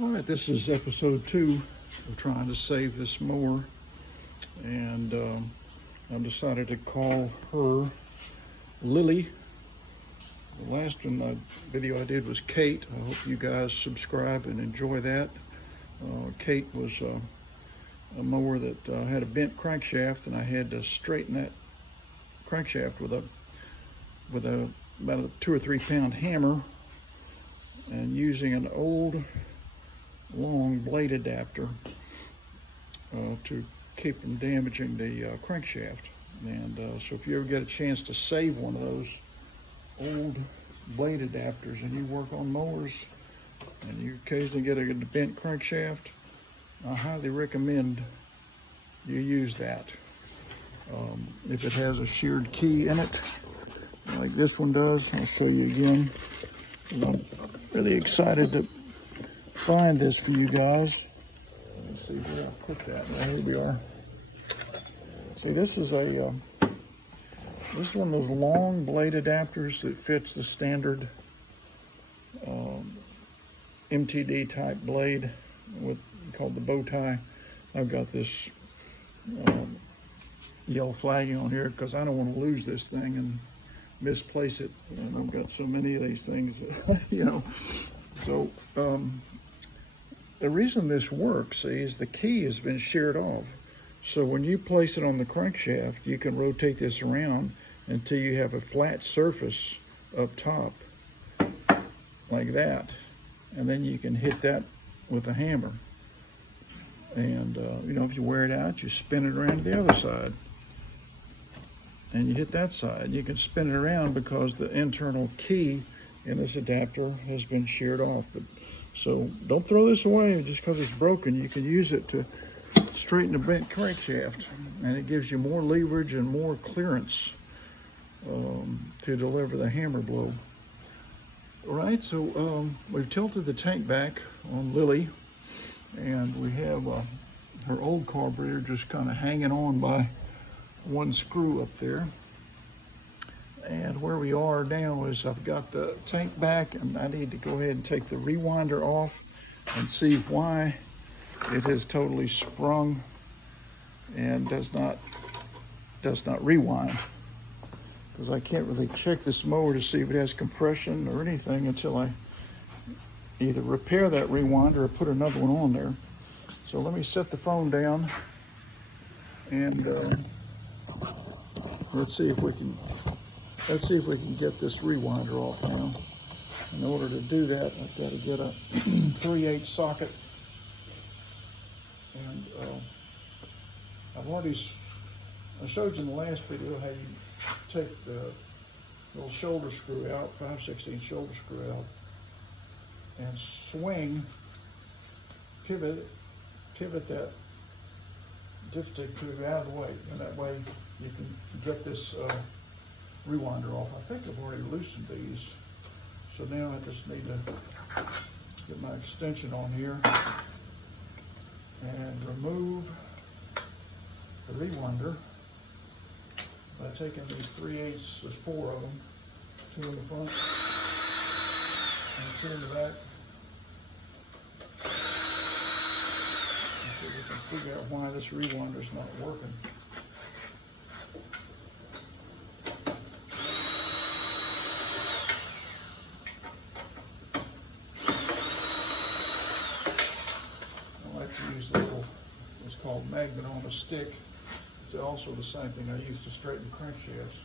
All right, this is episode 2 of trying to save this mower, and I've decided to call her Lilly. The last video I did was Kate. I hope you guys subscribe and enjoy that. Kate was a mower that had a bent crankshaft, and I had to straighten that crankshaft with about a 2 or 3 pound hammer, and using an old long blade adapter to keep from damaging the crankshaft. And so if you ever get a chance to save one of those old blade adapters and you work on mowers and you occasionally get a bent crankshaft, I highly recommend you use that. If it has a sheared key in it, like this one does, I'll show you again. I'm really excited to find this for you guys. Let me see where I put that. Here we are. See, this is one of those long blade adapters that fits the standard MTD type blade called the bow tie. I've got this yellow flagging on here because I don't want to lose this thing and misplace it. And I've got so many of these things, you know. So the reason this works, see, is the key has been sheared off. So when you place it on the crankshaft, you can rotate this around until you have a flat surface up top, like that. And then you can hit that with a hammer. And you know, if you wear it out, you spin it around to the other side. And you hit that side. You can spin it around because the internal key in this adapter has been sheared off. So don't throw this away just because it's broken. You can use it to straighten a bent crankshaft, and it gives you more leverage and more clearance to deliver the hammer blow. All right, so we've tilted the tank back on Lilly, and we have her old carburetor just kind of hanging on by one screw up there. And where we are now is I've got the tank back, and I need to go ahead and take the rewinder off and see why it has totally sprung and does not rewind. Because I can't really check this mower to see if it has compression or anything until I either repair that rewinder or put another one on there. So let me set the phone down and let's see if we can get this rewinder off now. In order to do that, I've got to get a 3/8 socket. And I showed you in the last video how you take the little shoulder screw out, 5/16 shoulder screw out, and swing, pivot that dipstick tube out of the way, and that way you can get this rewinder off. I think I've already loosened these, so now I just need to get my extension on here and remove the rewinder by taking these 3/8, there's 4 of them, 2 in the front and 2 in the back. Let's see if we can figure out why this rewinder is not working. Use the little, it's called magnet on a stick. It's also the same thing I use to straighten crankshafts.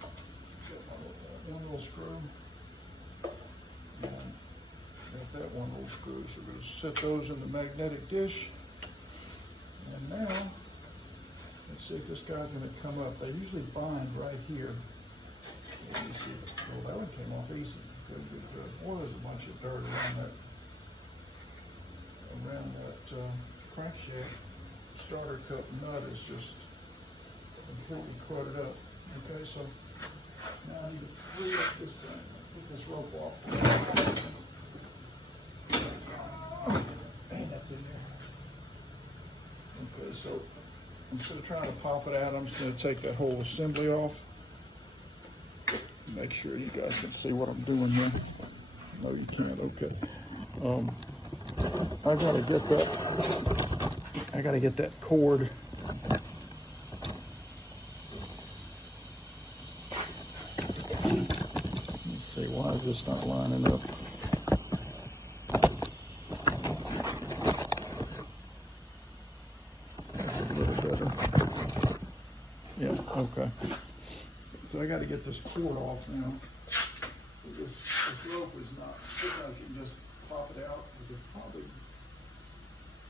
Got one little screw, and got that one little screw. So we're going to set those in the magnetic dish. And now, let's see if this guy's going to come up. They usually bind right here. Let me see. Well, that one came off easy. Good, good, good. Or there's a bunch of dirt around that crankshaft. Starter cup nut is just completely corded up. Okay, so now I need to free up this thing, get this rope off. And that's in there. Okay, so instead of trying to pop it out, I'm just going to take that whole assembly off. Make sure you guys can see what I'm doing here. No, you can't. Okay. I gotta get that cord. Let's see, why is this not lining up? That's a little better. Yeah, okay. So I gotta get this cord off now. This rope is not, sometimes you can just pop it out. You could probably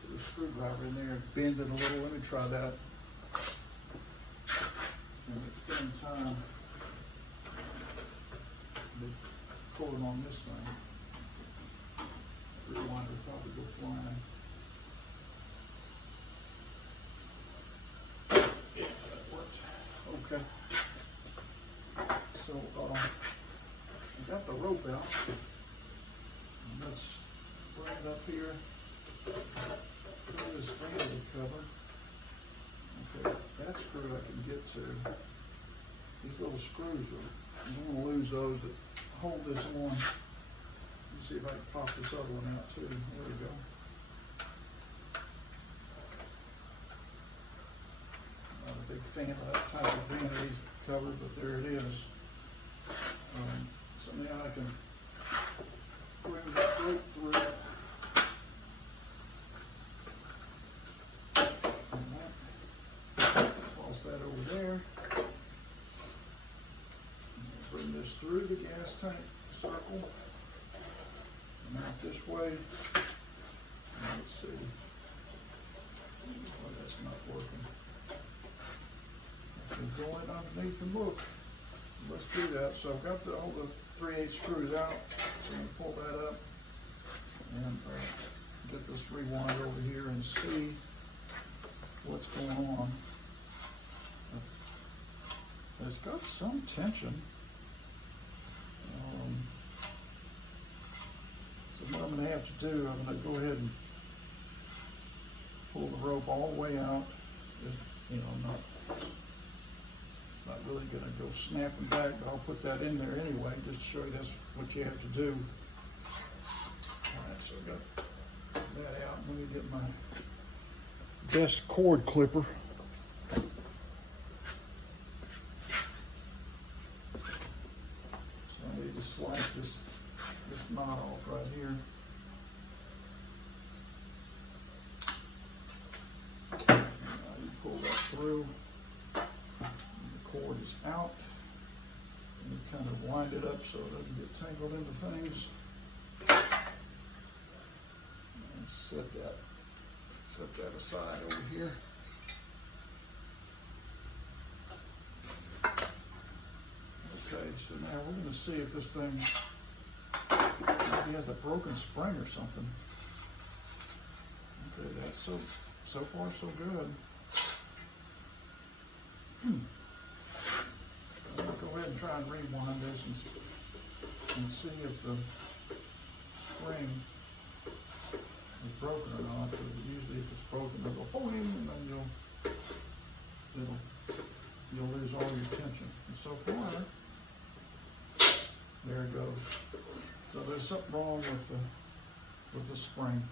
put a screwdriver in there and bend it a little. Let me try that. And at the same time, the cord on this thing, rewind will probably go flying. Yeah, that worked. Okay. So, I got the rope out. And let's bring it up here. Pull this vanity cover. Okay, that screw I can get to. These little screws are, you don't want to lose those that hold this on. Let me see if I can pop this other one out too. There we go. Not a big fan of that type of vanity cover, but there it is. So now I can bring that rope through. Toss that over there. Bring this through the gas tank circle. And out this way. Let's see. Oh, that's not working. It's going underneath the book. Let's do that. So I've got all the 3/8 screws out. So I'm going to pull that up and get this rewind over here and see what's going on. It's got some tension. So what I'm going to have to do, I'm going to go ahead and pull the rope all the way out. Just, not really going to go snapping back, but I'll put that in there anyway, just to show you that's what you have to do. All right, so I got that out. Let me get my best cord clipper. So I need to slide this knot off right here. Now you pull that through. Cord is out, and you kind of wind it up so it doesn't get tangled into things. And set that aside over here. Okay, so now we're going to see if this thing maybe has a broken spring or something. Okay, that's so far so good. I'm going to go ahead and try and rewind this and see if the spring is broken or not. Because usually if it's broken, it'll go boing, and then you'll lose all your tension. And so far, there it goes. So there's something wrong with the spring.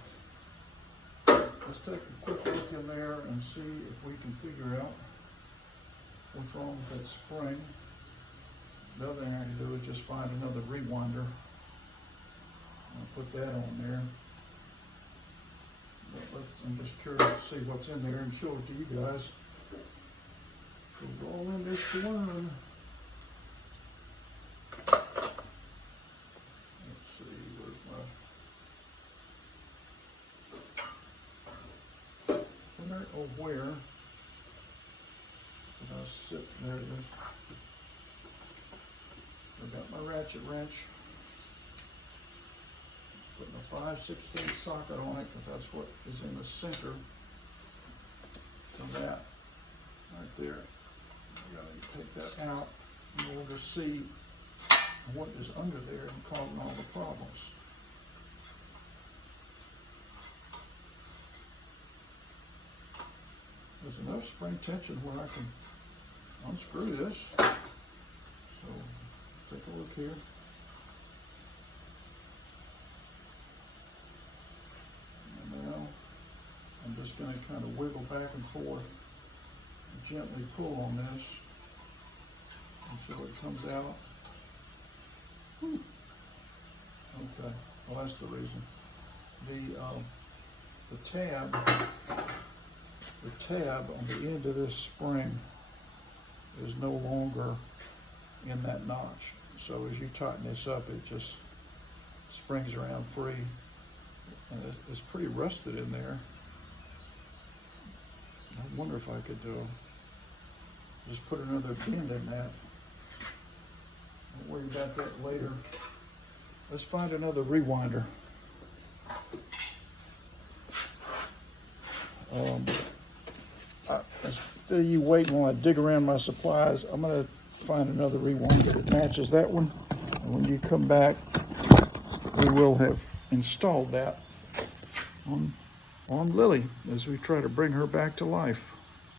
Let's take a quick look in there and see if we can figure out what's wrong with that spring. The other thing I can do is just find another rewinder. I'll put that on there. But I'm just curious to see what's in there and show it to you guys. We're all in this to learn. Let's see, where's my... where? Did I sit? There it is. I've got my ratchet wrench. Putting a 5/16 socket on it because that's what is in the center of that right there. I gotta take that out in order to see what is under there and causing all the problems. There's enough spring tension where I can unscrew this. So take a look here. just going to kind of wiggle back and forth, and gently pull on this until it comes out. Whew. Okay, well that's the reason. The tab on the end of this spring is no longer in that notch. So as you tighten this up, it just springs around free. And it's pretty rusted in there. I wonder if I could just put another bend in that. Don't worry about that later. Let's find another rewinder. Instead of you waiting while I dig around my supplies, I'm going to find another rewinder that matches that one. And when you come back, we will have installed that on Lily as we try to bring her back to life.